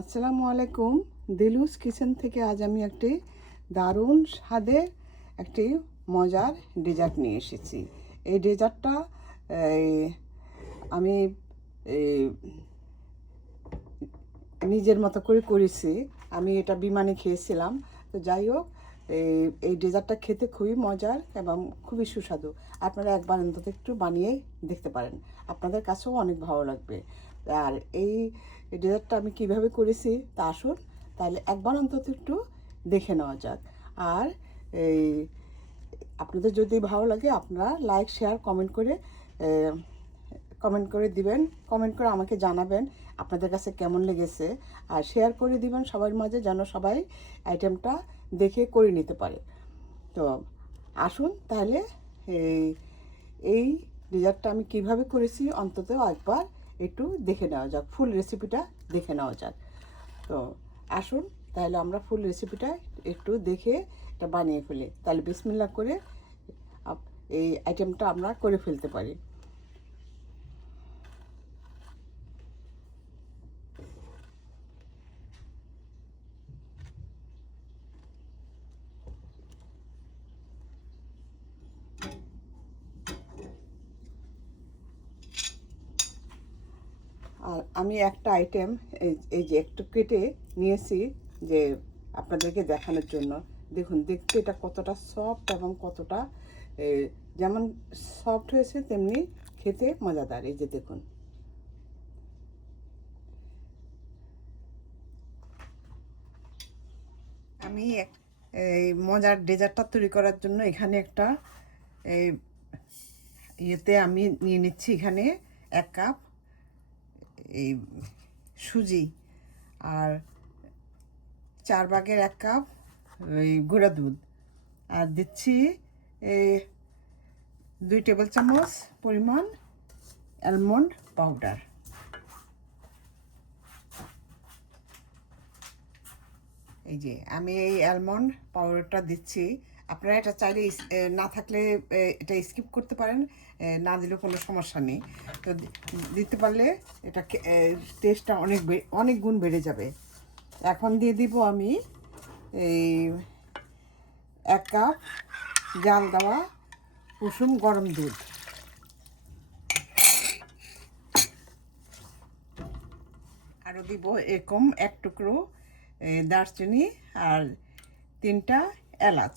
আসসালামু আলাইকুম। দিলুস কিচেন থেকে আজ আমি একটি দারুণ স্বাদের একটি মজার ডেজার্ট নিয়ে এসেছি। এই ডেজার্টটা আমি নিজের মতো করে করেছি। আমি এটা বিমানে খেয়েছিলাম। তো যাই হোক, এই ডেজার্টটা খেতে খুবই মজার এবং খুবই সুস্বাদু। আপনারা একবার অন্তত একটু বানিয়ে দেখতে পারেন। আপনাদের কাছেও অনেক ভালো লাগবে। আর এই ডেজার্টটা আমি কীভাবে করেছি তা আসুন, তাহলে একবার অন্তত একটু দেখে নেওয়া যাক। আর এই আপনাদের যদি ভালো লাগে, আপনারা লাইক শেয়ার কমেন্ট করে কমেন্ট করে দিবেন কমেন্ট করে আমাকে জানাবেন আপনাদের কাছে কেমন লেগেছে। আর শেয়ার করে দিবেন সবার মাঝে যেন সবাই আইটেমটা দেখে করে নিতে পারে। তো আসুন তাহলে, এই এই ডেজার্টটা আমি কীভাবে করেছি অন্তত একবার একটু দেখে নেওয়া যাক, ফুল রেসিপিটা দেখে নেওয়া যাক। তো আসুন, তাহলে আমরা ফুল রেসিপিটা একটু দেখে এটা বানিয়ে ফেলি। তাহলে বিসমিল্লা করে এই আইটেমটা আমরা করে ফেলতে পারি। আর আমি একটা আইটেম এই যে একটু কেটে নিয়েছি যে আপনাদেরকে দেখানোর জন্য। দেখুন, দেখতে এটা কতটা সফট এবং কতটা যেমন সফট হয়েছে তেমনি খেতে মজাদার। এই যে দেখুন। আমি এই মজার ডেজার্টটা তৈরি করার জন্য এখানে একটা ইয়েতে আমি নিয়ে নিচ্ছি এখানে এক কাপ এই সুজি আর চার ভাগের এক কাপ ওই গুঁড়া দুধ। আর দিচ্ছি এই দুই টেবিল চামচ পরিমাণ অ্যালমন্ড পাউডার এই যে আমি এই অ্যালমন্ড পাউডারটা দিচ্ছি আপনারা এটা চাইলে না থাকলে এটা স্কিপ করতে পারেন না দিলেও কোনো সমস্যা নেই। তো দিতে পারলে এটা টেস্টটা অনেক অনেক গুণ বেড়ে যাবে। এখন দিয়ে দিব আমি এই এক কাপ জাল দেওয়া কুসুম গরম দুধ। আরও দিব এরকম এক টুকরো দারচিনি আর তিনটা এলাচ।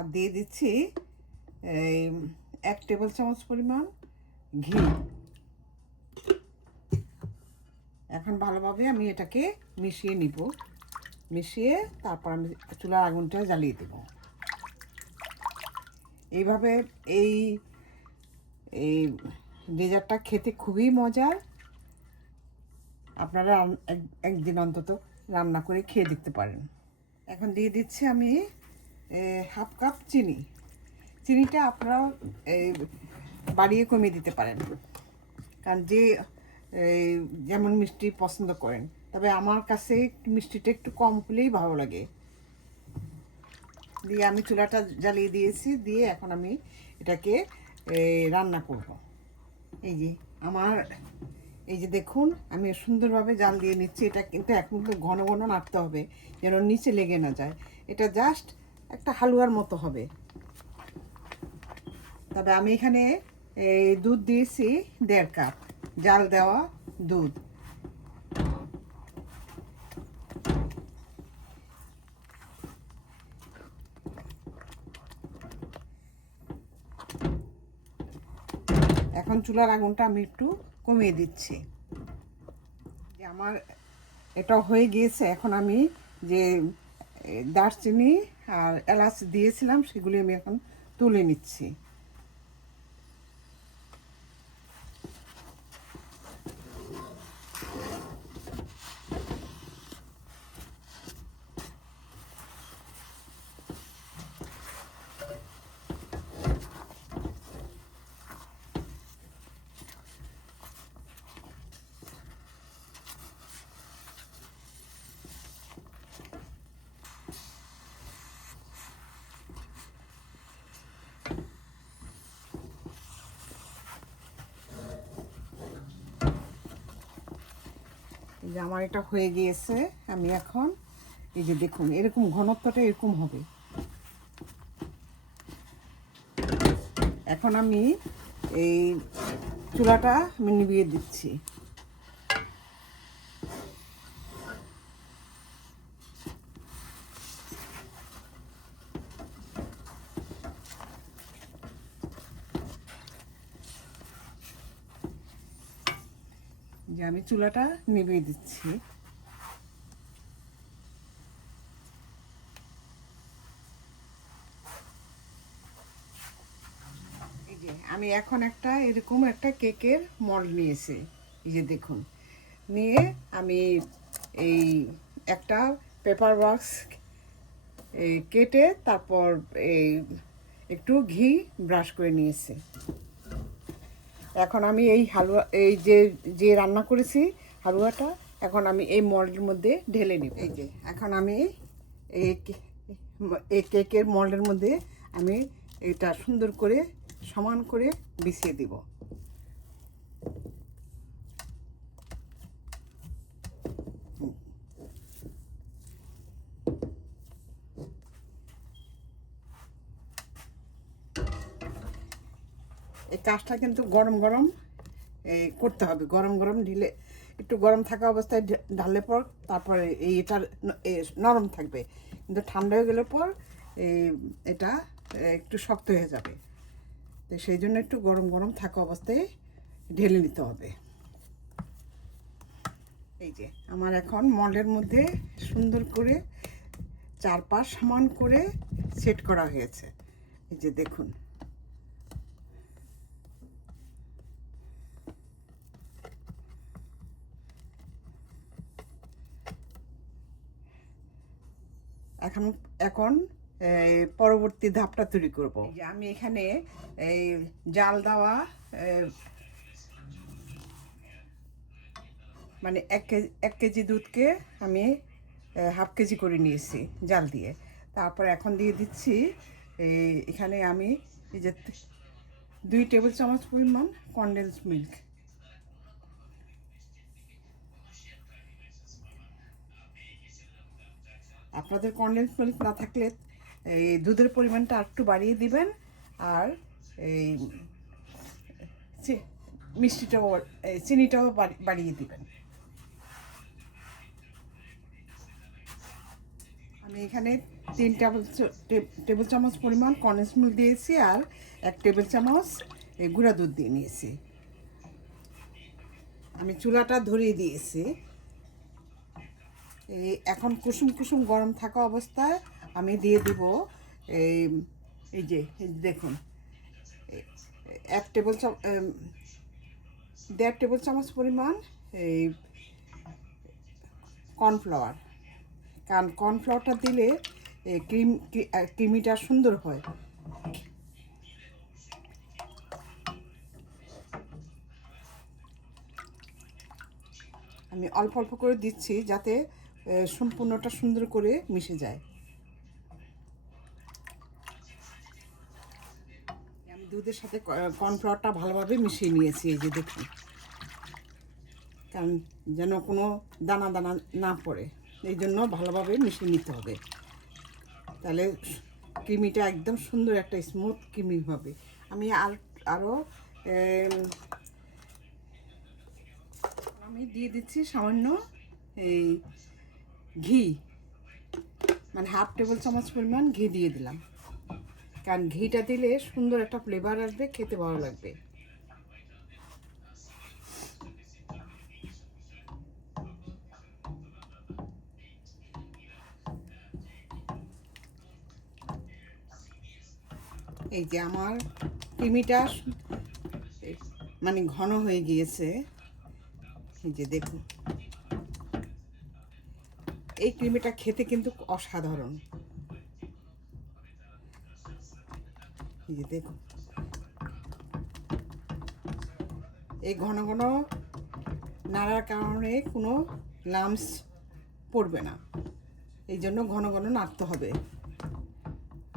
আর দিয়ে দিচ্ছি এই এক টেবিল চামচ পরিমাণ ঘি। এখন ভালোভাবে আমি এটাকে মিশিয়ে নিব। মিশিয়ে তারপর আমি চুলার আগুনটা জ্বালিয়ে দেব। এইভাবে এই এই ডেজার্টটা খেতে খুবই মজার আপনারা এক- একদিন অন্তত রান্না করে খেয়ে দেখতে পারেন। এখন দিয়ে দিচ্ছি আমি হাফ কাপ চিনি। চিনিটা আপনারাও বাড়িয়ে কমিয়ে দিতে পারেন। কারণ যে যেমন মিষ্টি পছন্দ করেন। তবে আমার কাছে মিষ্টিটা একটু কম হলেই ভালো লাগে। দিয়ে আমি চুলাটা জ্বালিয়ে দিয়েছি, দিয়ে এখন আমি এটাকে রান্না করব। এই যে, আমার, এই যে দেখুন, আমি সুন্দরভাবে জাল দিয়ে নিচ্ছি। এটা কিন্তু এখন ঘন ঘন নাড়তে হবে, যেন নিচে লেগে না যায়। এটা জাস্ট একটা হালুয়ার মতো হবে। তবে আমি এখানে এই দুধ দিয়েছি দেড় কাপ, জাল দেওয়া দুধ। এখন চুলার আগুনটা আমি একটু কমিয়ে দিচ্ছি। আমার এটা হয়ে গিয়েছে, এখন আমি যে দারচিনি আর এলাচ দিয়েছিলাম সেগুলি আমি এখন তুলে নিচ্ছি। এই যে আমার এটা হয়ে গিয়েছে, আমি এখন, এই যে দেখুন, এরকম ঘনত্বটা এরকম হবে। এখন আমি এই চুলাটা আমি নিভিয়ে দিচ্ছি। যে আমি চুলাটা নিভিয়ে দিচ্ছি। আমি এখন একটা এরকম একটা কেকের মল নিয়েছি। এই যে দেখুন, নিয়ে আমি এই একটা পেপার বক্স কেটে তারপর এই একটু ঘি ব্রাশ করে নিয়েছি। এখন আমি এই হালুয়া, এই যে যে রান্না করেছি হালুয়াটা, এখন আমি এই মল্ডের মধ্যে ঢেলে নেব। এই যে, এখন আমি এই এই কেকের মল্ডের মধ্যে আমি এটা সুন্দর করে সমান করে বিছিয়ে দিব। কাজটা কিন্তু গরম গরম এই করতে হবে। গরম গরম ঢিলে, একটু গরম থাকা অবস্থায় ঢাললে পর তারপরে এই এটা নরম থাকবে। কিন্তু ঠান্ডা হয়ে গেলে পর এই এটা একটু শক্ত হয়ে যাবে। তো সেই জন্য একটু গরম গরম থাকা অবস্থায় ঢেলে নিতে হবে। এই যে, আমার এখন মলের মধ্যে সুন্দর করে চারপাশ সমান করে সেট করা হয়েছে। এই যে দেখুন। এখন এখন পরবর্তী ধাপটা তৈরি করব। আমি এখানে, এই জাল দেওয়া মানে এক কেজি এক কেজি দুধকে আমি হাফ কেজি করে নিয়েছি জাল দিয়ে। তারপর এখন দিয়ে দিচ্ছি এখানে আমি এই যে দুই টেবিল চামচ পরিমাণ কনডেন্স মিল্ক আপনাদের কনডেন্স মিল্ক না থাকলে এই দুধের পরিমাণটা একটু বাড়িয়ে দিবেন আর এই মিষ্টিটাও চিনিটাও বাড়িয়ে দিবেন। আমি এখানে তিন টেবিল টেবিল চামচ পরিমাণ কনডেন্স মিল্ক দিয়েছি আর এক টেবিল চামচ গুঁড়া দুধ দিয়ে নিয়েছি। আমি চুলাটা ধরিয়ে দিয়েছি। এই এখন কুসুম কুসুম গরম থাকা অবস্থায় আমি দিয়ে দিব এই এই যে দেখুন। এক টেবিল দেড় টেবিল চামচ পরিমাণ এই কর্নফ্লাওয়ার। কারণ কর্নফ্লাওয়ারটা দিলে ক্রিম ক্রিমিটা সুন্দর হয়। আমি অল্প অল্প করে দিচ্ছি যাতে সম্পূর্ণটা সুন্দর করে মিশে যায়। আমি দুধের সাথে কর্নফ্লাওয়ারটা ভালোভাবে মিশিয়ে নিয়েছি, এই যে দেখুন। কারণ যেন কোনো দানা দানা না পড়ে, এই জন্য ভালোভাবে মিশিয়ে নিতে হবে। তাহলে ক্রিমিটা একদম সুন্দর একটা স্মুথ ক্রিমি হবে। আমি আর আরও আমি দিয়ে দিচ্ছি সামান্য, এই ঘি। মানে হাফ টেবিল চামচ পরিমাণ ঘি দিয়ে দিলাম। কারণ ঘিটা দিলে সুন্দর একটা ফ্লেভার আসবে, খেতে ভালো লাগবে। এই যে আমার ক্রিমিটা মানে ঘন হয়ে গিয়েছে। এই যে দেখুন। এই ক্রিমিটা খেতে কিন্তু অসাধারণ। এই ঘন ঘন নাড়ার কারণে কোনো লামস পড়বে না। এই জন্য ঘন ঘন নাড়তে হবে।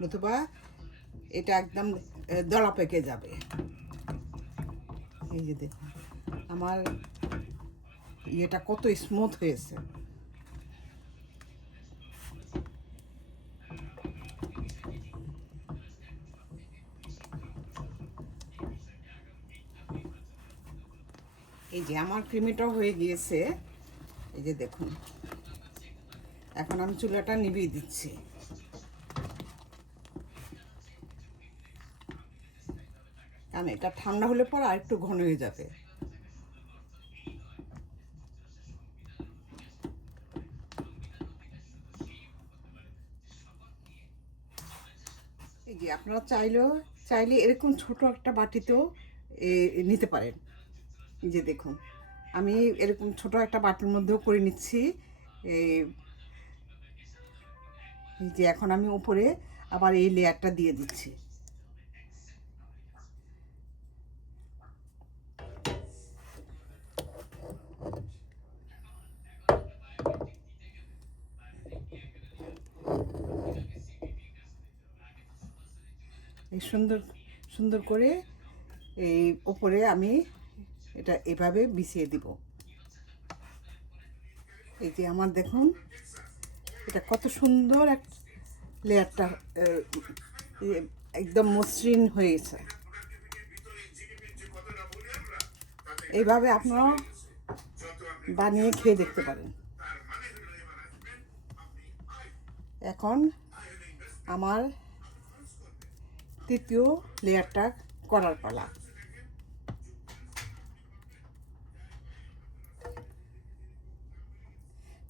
নতুবা এটা একদম দলা পেকে যাবে। এই যে দেখুন। আমার ইয়েটা কত স্মুথ হয়েছে। যে আমার ক্রিমিটাও হয়ে গিয়েছে, এই যে দেখুন। এখন আমি চুলাটা নিভিয়ে দিচ্ছি। কারণ এটা ঠান্ডা হলে পর আর একটু ঘন হয়ে যাবে। এই যে আপনারা চাইলেও চাইলে এরকম ছোট একটা বাটিতেও নিতে পারেন। যে দেখুন, আমি এরকম ছোট একটা বাটির মধ্যেও করে নিচ্ছি। এই যে এখন আমি উপরে আবার এই লেয়ারটা দিয়ে দিচ্ছি। এই সুন্দর সুন্দর করে এই ওপরে আমি এটা এভাবে বিছিয়ে দিব। এই যে আমার দেখুন, এটা কত সুন্দর এক লেয়ারটা একদম মসৃণ হয়েছে। এইভাবে আপনারা বানিয়ে খেয়ে দেখতে পারেন। এখন আমার তৃতীয় লেয়ারটা করার পালা।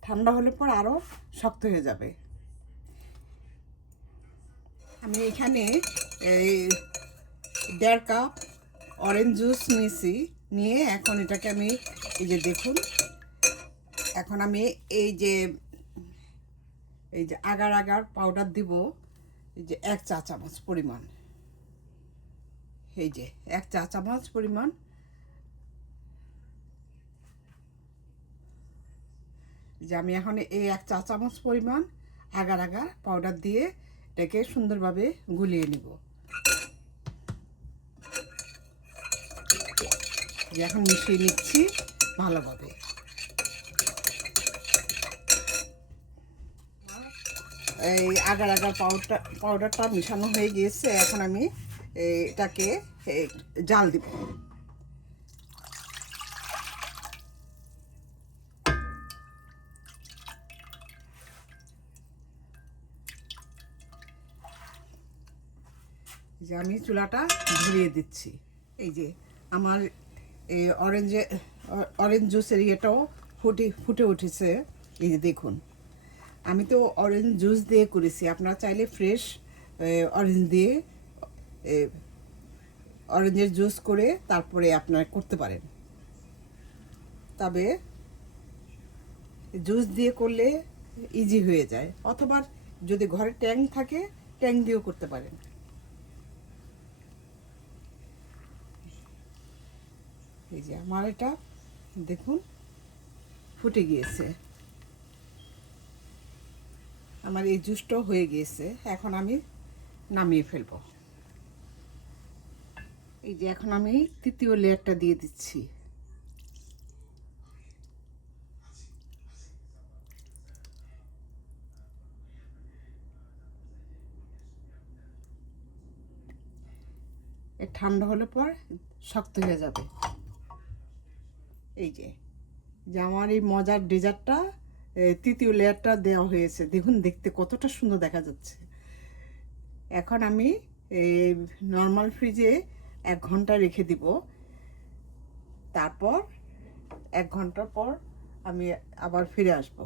ঠান্ডা হলে পর আরও শক্ত হয়ে যাবে। আমি এখানে এই দেড় কাপ অরেঞ্জ জুস নিয়েছি। নিয়ে এখন এটাকে আমি এই যে দেখুন, এখন আমি এই যে এই যে আগার আগার পাউডার দিব, এই যে এক চা চামচ পরিমাণ। এই যে এক চা চামচ পরিমাণ যে আমি এখন এই এক চা চামচ পরিমাণ আগার আগার পাউডার দিয়ে এটাকে সুন্দরভাবে গুলিয়ে নিব। এখন মিশিয়ে নিচ্ছি ভালোভাবে। এই আগার আগার পাউডার পাউডারটা মিশানো হয়ে গিয়েছে, এখন আমি এটাকে জাল দিব। যে আমি চুলাটা ধরিয়ে দিচ্ছি। এই যে আমার এই অরেঞ্জে অরেঞ্জ জুসের ইয়েটাও ফুটে ফুটে উঠেছে। এই যে দেখুন, আমি তো অরেঞ্জ জুস দিয়ে করেছি। আপনারা চাইলে ফ্রেশ অরেঞ্জ দিয়ে অরেঞ্জের জুস করে তারপরে আপনারা করতে পারেন। তবে জুস দিয়ে করলে ইজি হয়ে যায়। অথবা যদি ঘরে ট্যাং থাকে, ট্যাং দিয়েও করতে পারেন। এই যে আমার এটা, দেখুন, ফুটে গিয়েছে। আমার এই জুসটাও হয়ে গিয়েছে। এখন আমি নামিয়ে ফেলব। এই যে এখন আমি তৃতীয় লেয়ারটা দিয়ে দিচ্ছি। ঠান্ডা হলে পর শক্ত হয়ে যাবে। এই যে যে আমার এই মজার ডেজার্টটা তৃতীয় লেয়ারটা দেওয়া হয়েছে। দেখুন, দেখতে কতটা সুন্দর দেখা যাচ্ছে। এখন আমি এই নর্মাল ফ্রিজে এক ঘণ্টা রেখে দিব। তারপর এক ঘণ্টা পর আমি আবার ফিরে আসব।